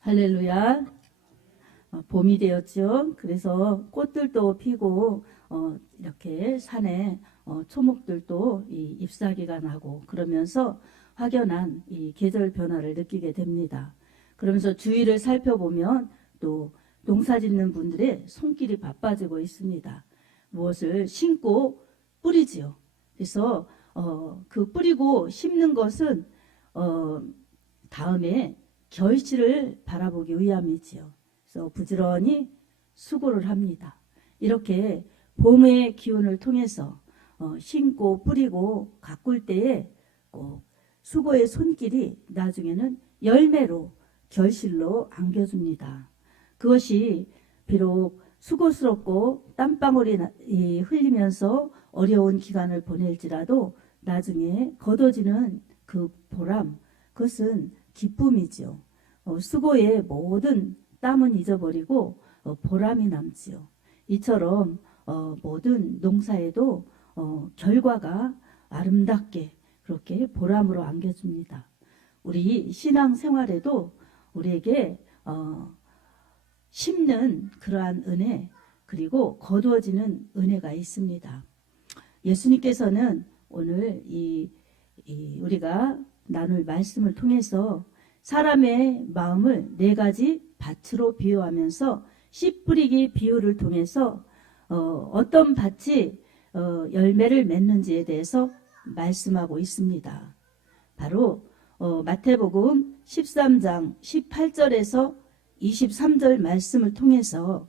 할렐루야. 봄이 되었죠. 그래서 꽃들도 피고 이렇게 산에 초목들도 잎사귀가 나고 그러면서 확연한 이 계절 변화를 느끼게 됩니다. 그러면서 주위를 살펴보면 또 농사 짓는 분들의 손길이 바빠지고 있습니다. 무엇을 심고 뿌리지요. 그래서 그 뿌리고 심는 것은 다음에 결실을 바라보기 위함이지요. 그래서 부지런히 수고를 합니다. 이렇게 봄의 기운을 통해서 심고 뿌리고 가꿀 때에 꼭 수고의 손길이 나중에는 열매로 결실로 안겨줍니다. 그것이 비록 수고스럽고 땀방울이 흘리면서 어려운 기간을 보낼지라도 나중에 거둬지는 그 보람, 그것은 기쁨이지요. 수고의 모든 땀은 잊어버리고 보람이 남지요. 이처럼 모든 농사에도 결과가 아름답게 그렇게 보람으로 안겨줍니다. 우리 신앙생활에도 우리에게 심는 그러한 은혜 그리고 거두어지는 은혜가 있습니다. 예수님께서는 오늘 우리가 나눌 말씀을 통해서 사람의 마음을 4가지 밭으로 비유하면서 씨 뿌리기 비유를 통해서 어떤 밭이 열매를 맺는지에 대해서 말씀하고 있습니다. 바로 마태복음 13장 18절에서 23절 말씀을 통해서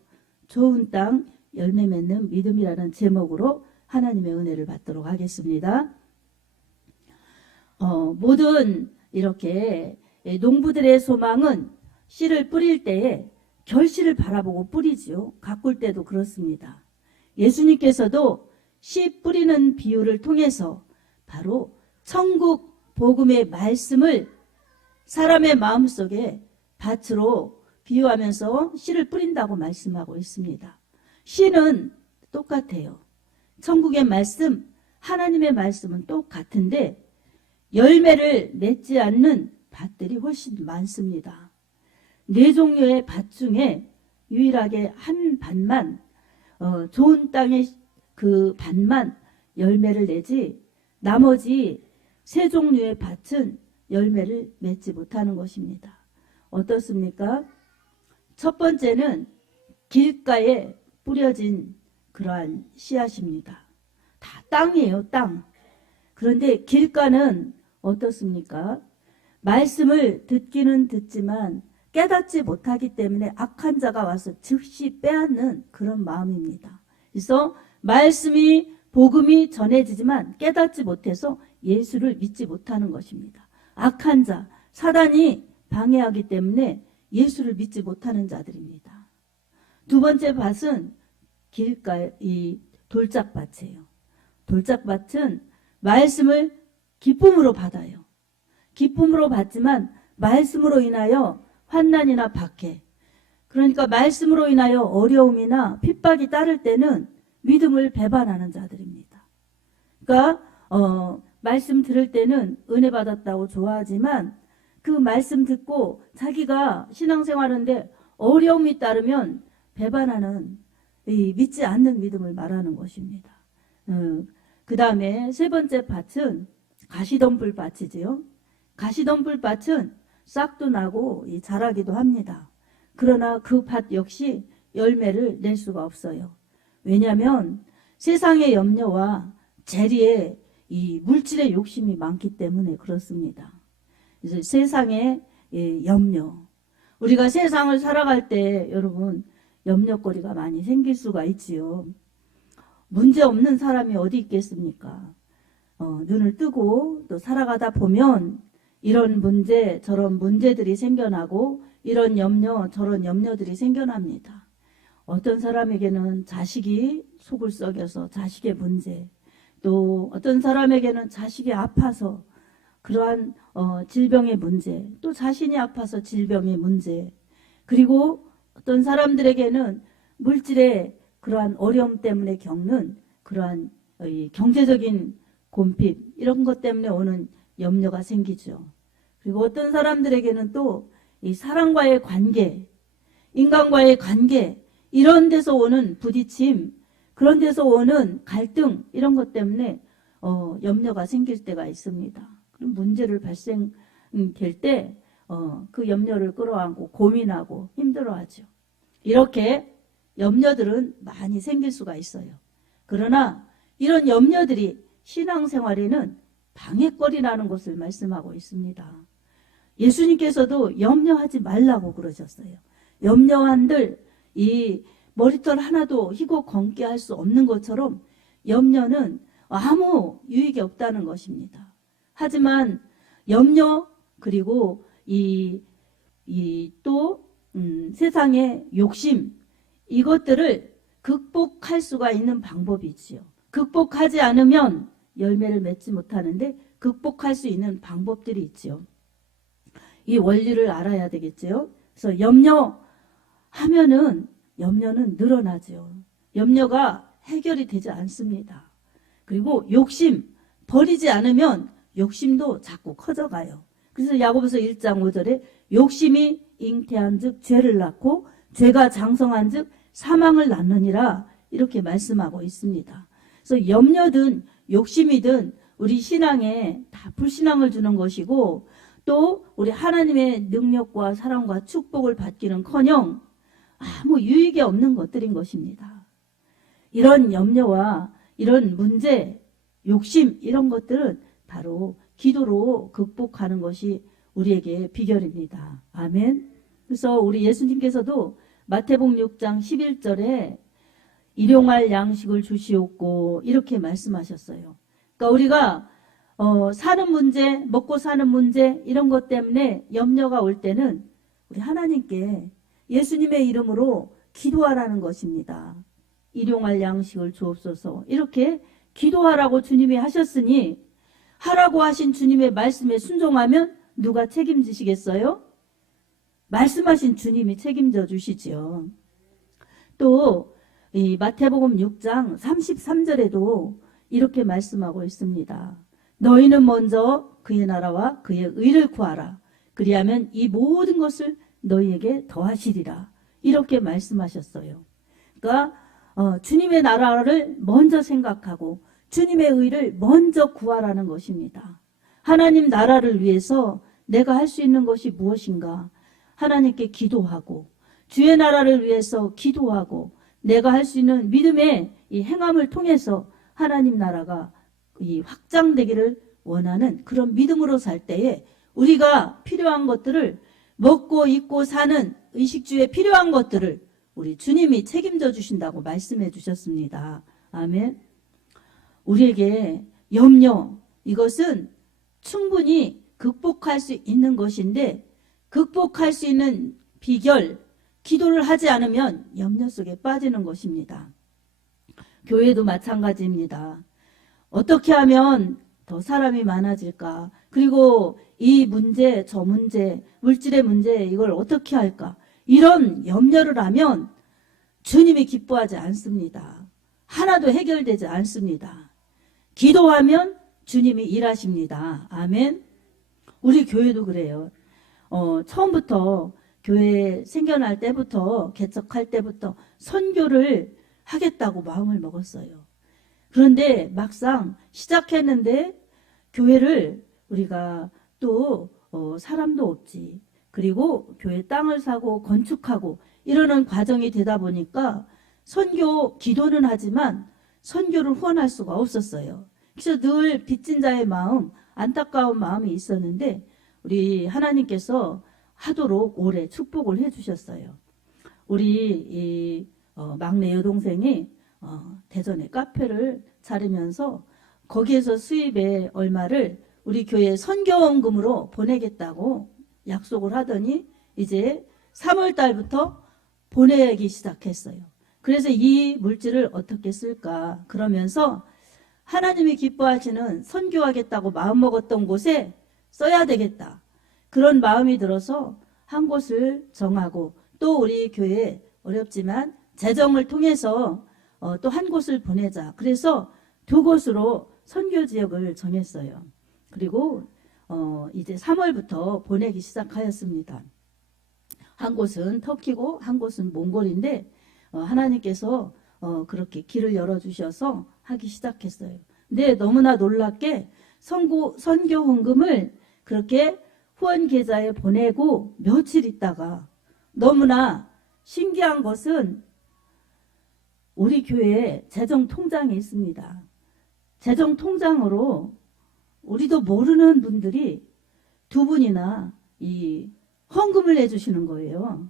좋은 땅 열매 맺는 믿음이라는 제목으로 하나님의 은혜를 받도록 하겠습니다. 모든 이렇게 농부들의 소망은 씨를 뿌릴 때에 결실을 바라보고 뿌리지요. 가꿀 때도 그렇습니다. 예수님께서도 씨 뿌리는 비유를 통해서 바로 천국 복음의 말씀을 사람의 마음속에 밭으로 비유하면서 씨를 뿌린다고 말씀하고 있습니다. 씨는 똑같아요. 천국의 말씀, 하나님의 말씀은 똑같은데 열매를 맺지 않는 밭들이 훨씬 많습니다. 4종류의 밭 중에 유일하게 한 밭만 좋은 땅의 그 밭만 열매를 내지 나머지 3종류의 밭은 열매를 맺지 못하는 것입니다. 어떻습니까? 첫 번째는 길가에 뿌려진 그러한 씨앗입니다. 다 땅이에요, 땅. 그런데 길가는 어떻습니까? 말씀을 듣기는 듣지만 깨닫지 못하기 때문에 악한 자가 와서 즉시 빼앗는 그런 마음입니다. 그래서 말씀이 복음이 전해지지만 깨닫지 못해서 예수를 믿지 못하는 것입니다. 악한 자, 사단이 방해하기 때문에 예수를 믿지 못하는 자들입니다. 두 번째 밭은 길가의 이 돌짝밭이에요. 돌짝밭은 말씀을 기쁨으로 받아요. 기쁨으로 받지만 말씀으로 인하여 환난이나 박해, 그러니까 말씀으로 인하여 어려움이나 핍박이 따를 때는 믿음을 배반하는 자들입니다. 그러니까 말씀 들을 때는 은혜 받았다고 좋아하지만 그 말씀 듣고 자기가 신앙생활하는데 어려움이 따르면 배반하는 믿지 않는 믿음을 말하는 것입니다. 그 다음에 3번째 밭은 가시덤불 밭이지요. 가시덤불 밭은 싹도 나고 자라기도 합니다. 그러나 그 밭 역시 열매를 낼 수가 없어요. 왜냐하면 세상의 염려와 재리의 이 물질의 욕심이 많기 때문에 그렇습니다. 그래서 세상의 염려, 우리가 세상을 살아갈 때 여러분 염려거리가 많이 생길 수가 있지요. 문제 없는 사람이 어디 있겠습니까? 눈을 뜨고 또 살아가다 보면 이런 문제 저런 문제들이 생겨나고 이런 염려 저런 염려들이 생겨납니다. 어떤 사람에게는 자식이 속을 썩여서 자식의 문제, 또 어떤 사람에게는 자식이 아파서 그러한 질병의 문제, 또 자신이 아파서 질병의 문제, 그리고 어떤 사람들에게는 물질의 그러한 어려움 때문에 겪는 그러한 경제적인 곤핍, 이런 것 때문에 오는 염려가 생기죠. 그리고 어떤 사람들에게는 또 이 사람과의 관계, 인간과의 관계, 이런 데서 오는 부딪힘, 그런 데서 오는 갈등, 이런 것 때문에 염려가 생길 때가 있습니다. 그럼 문제를 발생될 때 그 염려를 끌어안고 고민하고 힘들어하죠. 이렇게 염려들은 많이 생길 수가 있어요. 그러나 이런 염려들이 신앙생활에는 방해거리라는 것을 말씀하고 있습니다. 예수님께서도 염려하지 말라고 그러셨어요. 염려한들 이 머리털 하나도 희고 검게 할 수 없는 것처럼 염려는 아무 유익이 없다는 것입니다. 하지만 염려 그리고 또 세상의 욕심, 이것들을 극복할 수가 있는 방법이지요. 극복하지 않으면 열매를 맺지 못하는데 극복할 수 있는 방법들이 있지요. 이 원리를 알아야 되겠죠. 그래서 염려하면은 염려는 늘어나죠. 염려가 해결이 되지 않습니다. 그리고 욕심, 버리지 않으면 욕심도 자꾸 커져가요. 그래서 야고보서 1장 5절에 욕심이 잉태한 즉 죄를 낳고 죄가 장성한 즉 사망을 낳느니라, 이렇게 말씀하고 있습니다. 그래서 염려든 욕심이든 우리 신앙에 다 불신앙을 주는 것이고, 또 우리 하나님의 능력과 사랑과 축복을 받기는커녕 아무 유익이 없는 것들인 것입니다. 이런 염려와 이런 문제, 욕심, 이런 것들은 바로 기도로 극복하는 것이 우리에게 비결입니다. 아멘. 그래서 우리 예수님께서도 마태복음 6장 11절에 일용할 양식을 주시옵고, 이렇게 말씀하셨어요. 그러니까 우리가 사는 문제, 먹고 사는 문제, 이런 것 때문에 염려가 올 때는 우리 하나님께 예수님의 이름으로 기도하라는 것입니다. 일용할 양식을 주옵소서, 이렇게 기도하라고 주님이 하셨으니, 하라고 하신 주님의 말씀에 순종하면 누가 책임지시겠어요? 말씀하신 주님이 책임져 주시지요. 또 이 마태복음 6장 33절에도 이렇게 말씀하고 있습니다. 너희는 먼저 그의 나라와 그의 의를 구하라. 그리하면 이 모든 것을 너희에게 더하시리라. 이렇게 말씀하셨어요. 그러니까 주님의 나라를 먼저 생각하고 주님의 의를 먼저 구하라는 것입니다. 하나님 나라를 위해서 내가 할 수 있는 것이 무엇인가? 하나님께 기도하고 주의 나라를 위해서 기도하고 내가 할 수 있는 믿음의 이 행함을 통해서 하나님 나라가 이 확장되기를 원하는 그런 믿음으로 살 때에 우리가 필요한 것들을, 먹고 입고 사는 의식주에 필요한 것들을 우리 주님이 책임져 주신다고 말씀해 주셨습니다. 아멘. 우리에게 염려, 이것은 충분히 극복할 수 있는 것인데, 극복할 수 있는 비결, 기도를 하지 않으면 염려 속에 빠지는 것입니다. 교회도 마찬가지입니다. 어떻게 하면 더 사람이 많아질까? 그리고 이 문제, 저 문제, 물질의 문제, 이걸 어떻게 할까? 이런 염려를 하면 주님이 기뻐하지 않습니다. 하나도 해결되지 않습니다. 기도하면 주님이 일하십니다. 아멘. 우리 교회도 그래요. 처음부터 교회 생겨날 때부터, 개척할 때부터 선교를 하겠다고 마음을 먹었어요. 그런데 막상 시작했는데 교회를 우리가 또 사람도 없지, 그리고 교회 땅을 사고 건축하고 이러는 과정이 되다 보니까 선교 기도는 하지만 선교를 후원할 수가 없었어요. 그래서 늘 빚진 자의 마음, 안타까운 마음이 있었는데 우리 하나님께서 하도록 오래 축복을 해주셨어요. 우리 막내 여동생이 대전에 카페를 차리면서 거기에서 수입의 얼마를 우리 교회 선교원금으로 보내겠다고 약속을 하더니 이제 3월 달부터 보내기 시작했어요. 그래서 이 물질을 어떻게 쓸까 그러면서 하나님이 기뻐하시는 선교하겠다고 마음먹었던 곳에 써야 되겠다, 그런 마음이 들어서 한 곳을 정하고, 또 우리 교회 어렵지만 재정을 통해서 또 한 곳을 보내자, 그래서 2곳으로 선교 지역을 정했어요. 그리고 이제 3월부터 보내기 시작하였습니다. 한 곳은 터키고 한 곳은 몽골인데 하나님께서 그렇게 길을 열어주셔서 하기 시작했어요. 근데 너무나 놀랍게 선교 헌금을 그렇게 후원 계좌에 보내고 며칠 있다가 너무나 신기한 것은 우리 교회에 재정 통장이 있습니다. 재정 통장으로 우리도 모르는 분들이 두 분이나 이 헌금을 해주시는 거예요.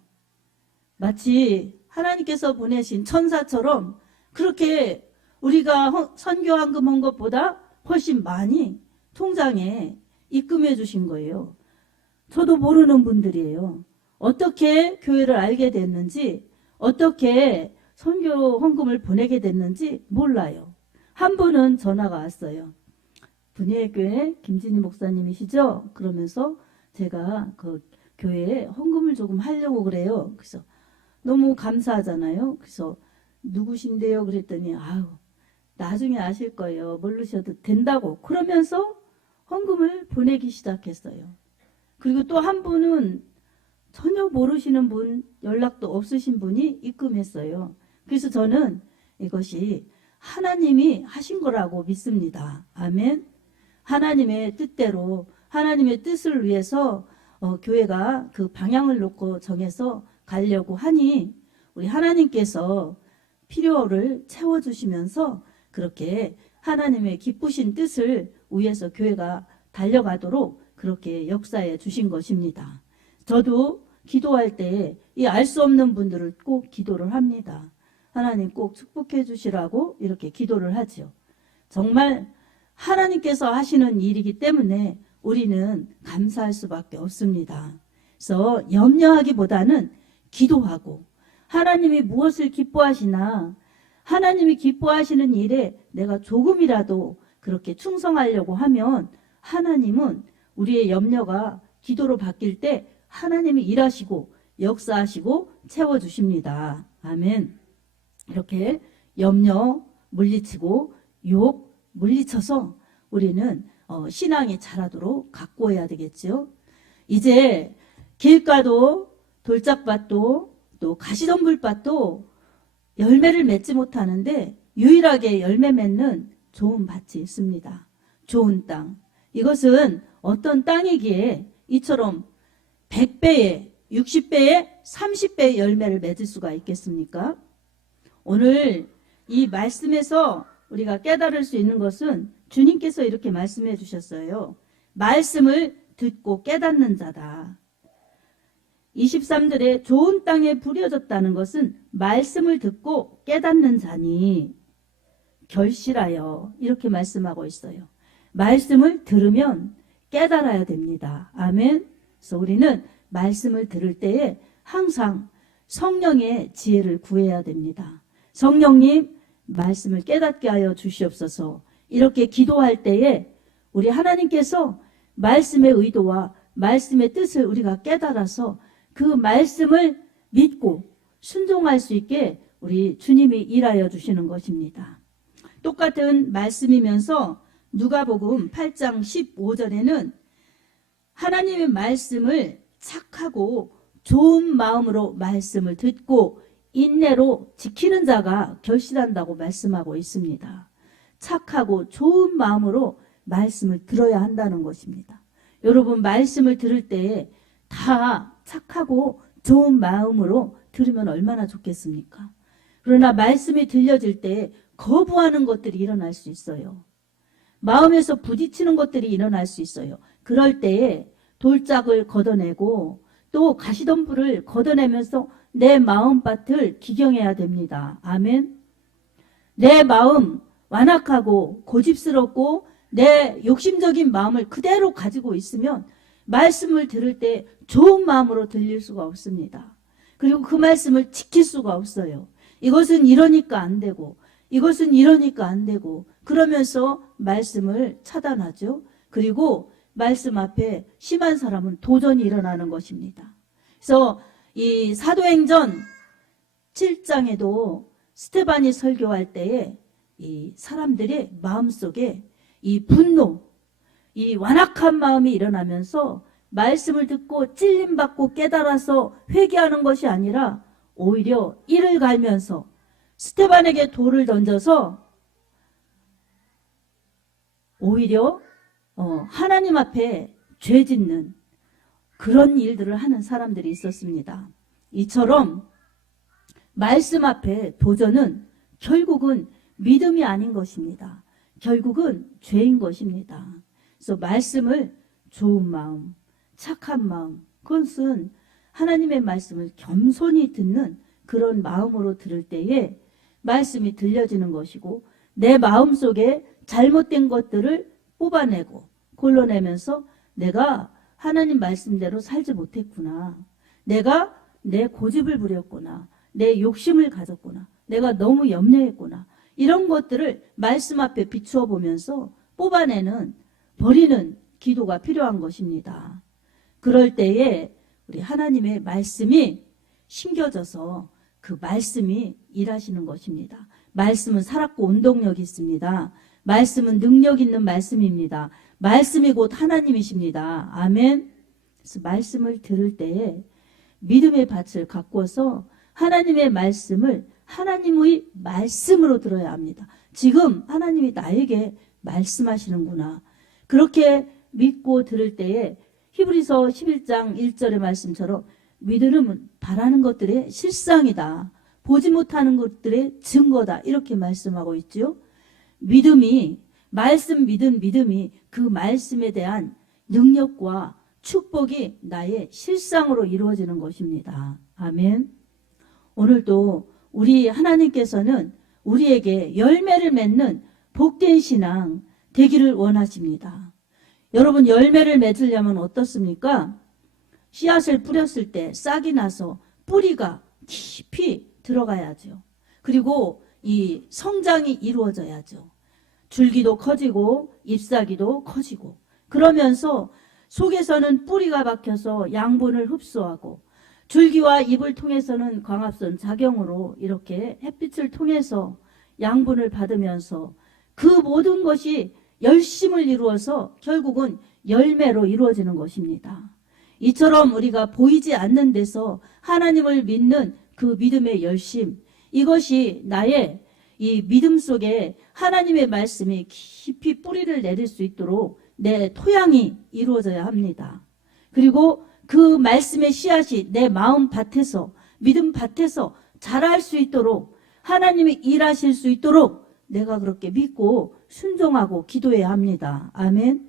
마치 하나님께서 보내신 천사처럼 그렇게 우리가 선교 헌금한 것보다 훨씬 많이 통장에 입금해 주신 거예요. 저도 모르는 분들이에요. 어떻게 교회를 알게 됐는지, 어떻게 선교 헌금을 보내게 됐는지 몰라요. 한 분은 전화가 왔어요. 분이의 교회 김진희 목사님이시죠? 그러면서 제가 그 교회에 헌금을 조금 하려고 그래요. 그래서 너무 감사하잖아요. 그래서 누구신데요? 그랬더니 아유 나중에 아실 거예요. 모르셔도 된다고. 그러면서 헌금을 보내기 시작했어요. 그리고 또 한 분은 전혀 모르시는 분, 연락도 없으신 분이 입금했어요. 그래서 저는 이것이 하나님이 하신 거라고 믿습니다. 아멘. 하나님의 뜻대로 하나님의 뜻을 위해서 교회가 그 방향을 놓고 정해서 가려고 하니 우리 하나님께서 필요를 채워주시면서 그렇게 하나님의 기쁘신 뜻을 위해서 교회가 달려가도록 그렇게 역사해 주신 것입니다. 저도 기도할 때 이 알 수 없는 분들을 꼭 기도를 합니다. 하나님 꼭 축복해 주시라고 이렇게 기도를 하죠. 정말 하나님께서 하시는 일이기 때문에 우리는 감사할 수밖에 없습니다. 그래서 염려하기보다는 기도하고 하나님이 무엇을 기뻐하시나 하나님이 기뻐하시는 일에 내가 조금이라도 그렇게 충성하려고 하면 하나님은 우리의 염려가 기도로 바뀔 때 하나님이 일하시고 역사하시고 채워주십니다. 아멘. 이렇게 염려 물리치고 욕 물리쳐서 우리는 신앙이 자라도록 가꾸어야 되겠죠. 이제 길가도 돌짝밭도 또 가시덤불밭도 열매를 맺지 못하는데 유일하게 열매 맺는 좋은 밭이 있습니다. 좋은 땅. 이것은 어떤 땅이기에 이처럼 100배에 60배에 30배의 열매를 맺을 수가 있겠습니까? 오늘 이 말씀에서 우리가 깨달을 수 있는 것은 주님께서 이렇게 말씀해 주셨어요. 말씀을 듣고 깨닫는 자다. 23절에 좋은 땅에 부려졌다는 것은 말씀을 듣고 깨닫는 자니 결실하여 이렇게 말씀하고 있어요. 말씀을 들으면 깨달아야 됩니다. 아멘. 그래서 우리는 말씀을 들을 때에 항상 성령의 지혜를 구해야 됩니다. 성령님 말씀을 깨닫게 하여 주시옵소서. 이렇게 기도할 때에 우리 하나님께서 말씀의 의도와 말씀의 뜻을 우리가 깨달아서 그 말씀을 믿고 순종할 수 있게 우리 주님이 일하여 주시는 것입니다. 똑같은 말씀이면서 누가복음 8장 15절에는 하나님의 말씀을 착하고 좋은 마음으로 말씀을 듣고 인내로 지키는 자가 결실한다고 말씀하고 있습니다. 착하고 좋은 마음으로 말씀을 들어야 한다는 것입니다. 여러분 말씀을 들을 때 다 착하고 좋은 마음으로 들으면 얼마나 좋겠습니까? 그러나 말씀이 들려질 때 거부하는 것들이 일어날 수 있어요. 마음에서 부딪히는 것들이 일어날 수 있어요. 그럴 때에 돌짝을 걷어내고 또 가시덤불을 걷어내면서 내 마음밭을 기경해야 됩니다. 아멘. 내 마음 완악하고 고집스럽고 내 욕심적인 마음을 그대로 가지고 있으면 말씀을 들을 때 좋은 마음으로 들릴 수가 없습니다. 그리고 그 말씀을 지킬 수가 없어요. 이것은 이러니까 안 되고 이것은 이러니까 안 되고 그러면서 말씀을 차단하죠. 그리고 말씀 앞에 심한 사람은 도전이 일어나는 것입니다. 그래서 이 사도행전 7장에도 스테반이 설교할 때에 이 사람들의 마음속에 이 분노, 이 완악한 마음이 일어나면서 말씀을 듣고 찔림받고 깨달아서 회개하는 것이 아니라 오히려 이를 갈면서 스테반에게 돌을 던져서 오히려 하나님 앞에 죄 짓는 그런 일들을 하는 사람들이 있었습니다. 이처럼 말씀 앞에 도전은 결국은 믿음이 아닌 것입니다. 결국은 죄인 것입니다. 그래서 말씀을 좋은 마음, 착한 마음, 그것은 하나님의 말씀을 겸손히 듣는 그런 마음으로 들을 때에 말씀이 들려지는 것이고, 내 마음속에 잘못된 것들을 뽑아내고 골라내면서 내가 하나님 말씀대로 살지 못했구나, 내가 내 고집을 부렸구나, 내 욕심을 가졌구나, 내가 너무 염려했구나, 이런 것들을 말씀 앞에 비추어 보면서 뽑아내는, 버리는 기도가 필요한 것입니다. 그럴 때에 우리 하나님의 말씀이 심겨져서 그 말씀이 일하시는 것입니다. 말씀은 살았고 운동력이 있습니다. 말씀은 능력 있는 말씀입니다. 말씀이 곧 하나님이십니다. 아멘. 그래서 말씀을 들을 때에 믿음의 밭을 가꾸어서 하나님의 말씀을 하나님의 말씀으로 들어야 합니다. 지금 하나님이 나에게 말씀하시는구나, 그렇게 믿고 들을 때에 히브리서 11장 1절의 말씀처럼 믿음은 바라는 것들의 실상이다, 보지 못하는 것들의 증거다, 이렇게 말씀하고 있죠. 믿음이, 말씀 믿은 믿음이 그 말씀에 대한 능력과 축복이 나의 실상으로 이루어지는 것입니다. 아멘. 오늘도 우리 하나님께서는 우리에게 열매를 맺는 복된 신앙 되기를 원하십니다. 여러분, 열매를 맺으려면 어떻습니까? 씨앗을 뿌렸을 때 싹이 나서 뿌리가 깊이 들어가야죠. 그리고 이 성장이 이루어져야죠. 줄기도 커지고 잎사귀도 커지고, 그러면서 속에서는 뿌리가 박혀서 양분을 흡수하고, 줄기와 잎을 통해서는 광합성 작용으로 이렇게 햇빛을 통해서 양분을 받으면서 그 모든 것이 열심을 이루어서 결국은 열매로 이루어지는 것입니다. 이처럼 우리가 보이지 않는 데서 하나님을 믿는 그 믿음의 열심, 이것이 나의 이 믿음 속에 하나님의 말씀이 깊이 뿌리를 내릴 수 있도록 내 토양이 이루어져야 합니다. 그리고 그 말씀의 씨앗이 내 마음 밭에서, 믿음 밭에서 자랄 수 있도록, 하나님이 일하실 수 있도록 내가 그렇게 믿고 순종하고 기도해야 합니다. 아멘.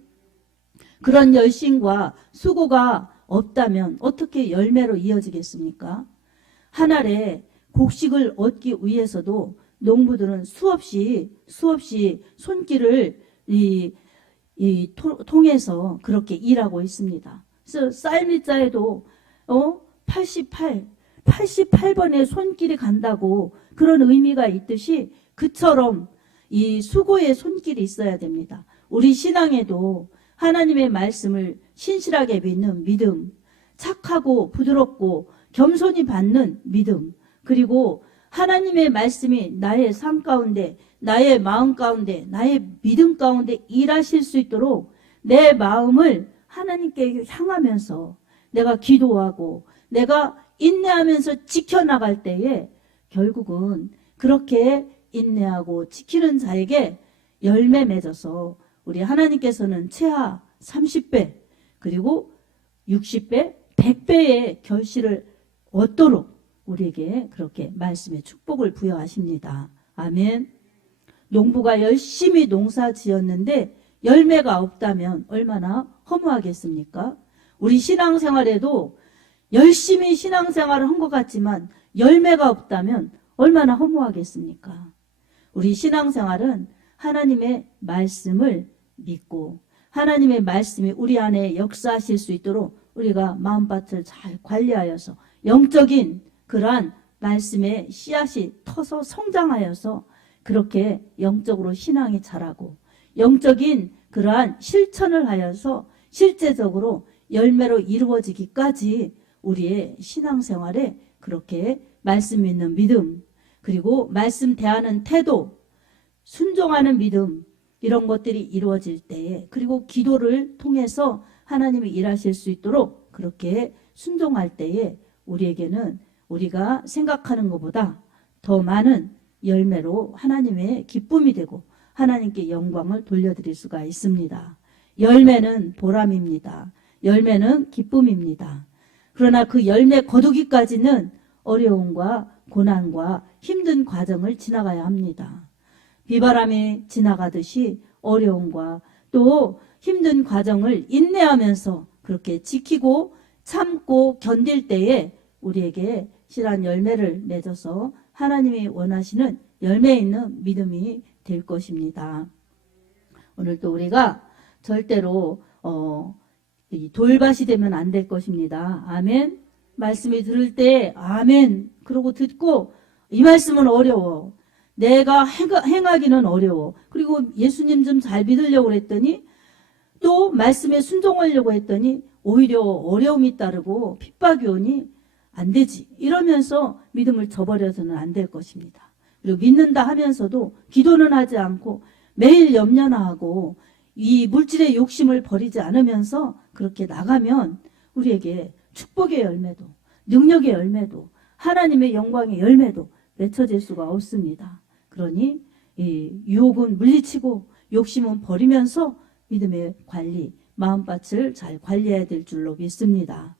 그런 열심과 수고가 없다면 어떻게 열매로 이어지겠습니까? 한 알에 곡식을 얻기 위해서도 농부들은 수없이 손길을 통해서 그렇게 일하고 있습니다. 그래서 쌀미자에도 88번의 손길이 간다고 그런 의미가 있듯이, 그처럼 이 수고의 손길이 있어야 됩니다. 우리 신앙에도 하나님의 말씀을 신실하게 믿는 믿음, 착하고 부드럽고 겸손히 받는 믿음, 그리고 하나님의 말씀이 나의 삶 가운데, 나의 마음 가운데, 나의 믿음 가운데 일하실 수 있도록 내 마음을 하나님께 향하면서 내가 기도하고 내가 인내하면서 지켜나갈 때에 결국은 그렇게 인내하고 지키는 자에게 열매 맺어서 우리 하나님께서는 최하 30배, 그리고 60배, 100배의 결실을 얻도록 우리에게 그렇게 말씀의 축복을 부여하십니다. 아멘. 농부가 열심히 농사 지었는데 열매가 없다면 얼마나 허무하겠습니까? 우리 신앙생활에도 열심히 신앙생활을 한 것 같지만 열매가 없다면 얼마나 허무하겠습니까? 우리 신앙생활은 하나님의 말씀을 믿고 하나님의 말씀이 우리 안에 역사하실 수 있도록 우리가 마음밭을 잘 관리하여서 영적인 그러한 말씀의 씨앗이 터서 성장하여서 그렇게 영적으로 신앙이 자라고 영적인 그러한 실천을 하여서 실제적으로 열매로 이루어지기까지 우리의 신앙생활에 그렇게 말씀 믿는 믿음, 그리고 말씀 대하는 태도, 순종하는 믿음, 이런 것들이 이루어질 때에, 그리고 기도를 통해서 하나님이 일하실 수 있도록 그렇게 순종할 때에 우리에게는 우리가 생각하는 것보다 더 많은 열매로 하나님의 기쁨이 되고 하나님께 영광을 돌려드릴 수가 있습니다. 열매는 보람입니다. 열매는 기쁨입니다. 그러나 그 열매 거두기까지는 어려움과 고난과 힘든 과정을 지나가야 합니다. 비바람이 지나가듯이 어려움과 또 힘든 과정을 인내하면서 그렇게 지키고 참고 견딜 때에 우리에게 실한 열매를 맺어서 하나님이 원하시는 열매 있는 믿음이 될 것입니다. 오늘 또 우리가 절대로 돌밭이 되면 안 될 것입니다. 아멘. 말씀이 들을 때 아멘 그러고 듣고 이 말씀은 어려워. 내가 행하기는 어려워. 그리고 예수님 좀 잘 믿으려고 그랬더니 또 말씀에 순종하려고 했더니 오히려 어려움이 따르고 핍박이 오니 안 되지. 이러면서 믿음을 저버려서는 안 될 것입니다. 그리고 믿는다 하면서도 기도는 하지 않고 매일 염려나 하고 이 물질의 욕심을 버리지 않으면서 그렇게 나가면 우리에게 축복의 열매도 능력의 열매도 하나님의 영광의 열매도 맺혀질 수가 없습니다. 그러니 이 유혹은 물리치고 욕심은 버리면서 믿음의 관리, 마음밭을 잘 관리해야 될 줄로 믿습니다.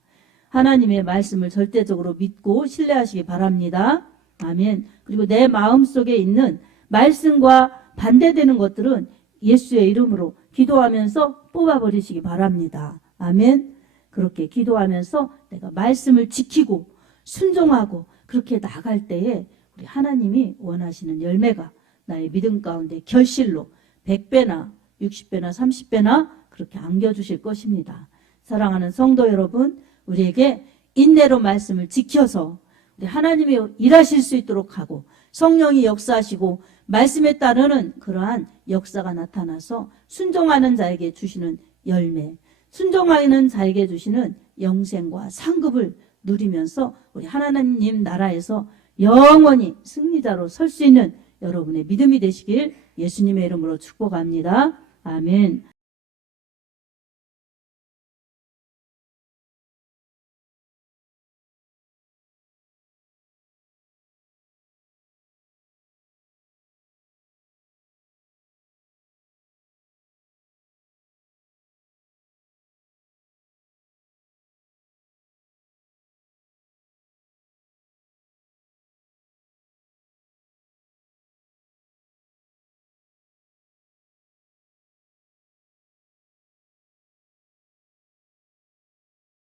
하나님의 말씀을 절대적으로 믿고 신뢰하시기 바랍니다. 아멘. 그리고 내 마음속에 있는 말씀과 반대되는 것들은 예수의 이름으로 기도하면서 뽑아버리시기 바랍니다. 아멘. 그렇게 기도하면서 내가 말씀을 지키고 순종하고 그렇게 나갈 때에 우리 하나님이 원하시는 열매가 나의 믿음 가운데 결실로 100배나 60배나 30배나 그렇게 안겨주실 것입니다. 사랑하는 성도 여러분, 우리에게 인내로 말씀을 지켜서 우리 하나님이 일하실 수 있도록 하고 성령이 역사하시고 말씀에 따르는 그러한 역사가 나타나서 순종하는 자에게 주시는 열매, 순종하는 자에게 주시는 영생과 상급을 누리면서 우리 하나님 나라에서 영원히 승리자로 설 수 있는 여러분의 믿음이 되시길 예수님의 이름으로 축복합니다. 아멘.